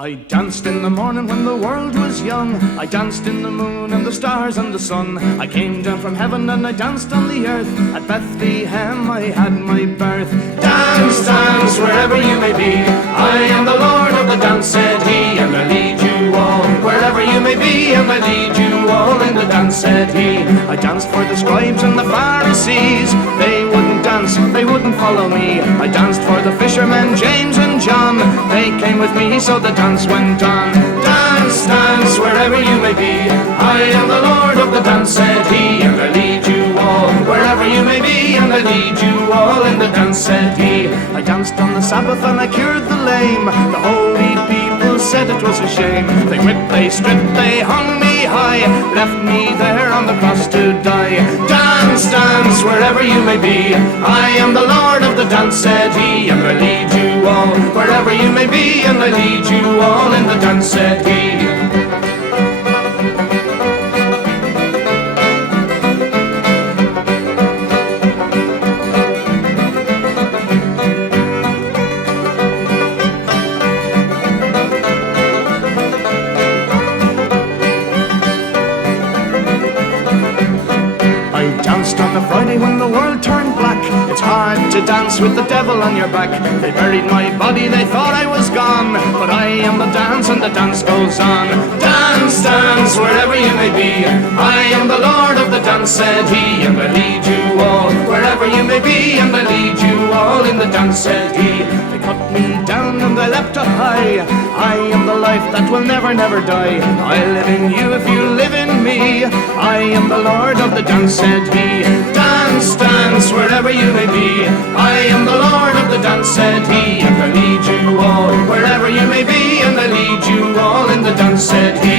I danced in the morning when the world was young. I danced in the moon and the stars and the sun. I came down from heaven and I danced on the earth. At Bethlehem I had my birth. Dance, dance, wherever you may be. I am the Lord of the dance, said he, and I lead you all wherever you may be, and I lead you all in the dance, said he. I danced for the scribes and the Pharisees. They wouldn't dance, they wouldn't follow me. I danced for the fishermen, James and John. They came with me, so the dance went on. Dance, dance, wherever you may be. I am the Lord of the dance, said he, and I lead you all wherever you may be, and I lead you all in the dance, said he. I danced on the Sabbath and I cured the lame. The holy people said it was a shame. They whipped, they stripped, they hung me high, left me there on the cross to die. Dance, dance, wherever you may be. I am the Lord of the dance, said he, and I lead you all wherever you may be, and I lead you all in the dance, said he. On a Friday when the world turned black, it's hard to dance with the devil on your back. They buried my body, they thought I was gone, but I am the dance and the dance goes on. Dance, dance, wherever you may be. I am the Lord of the dance, said he, and I lead you all wherever you may be, and I lead you all in the dance, said he. They cut me down and I leapt up high. I am the life that will never, never die. I live in you if you live in me. I am the Lord of the dance, said he. Dance, dance, wherever you may be. I am the Lord of the dance, said he, and I lead you all wherever you may be, and I lead you all in the dance, said he.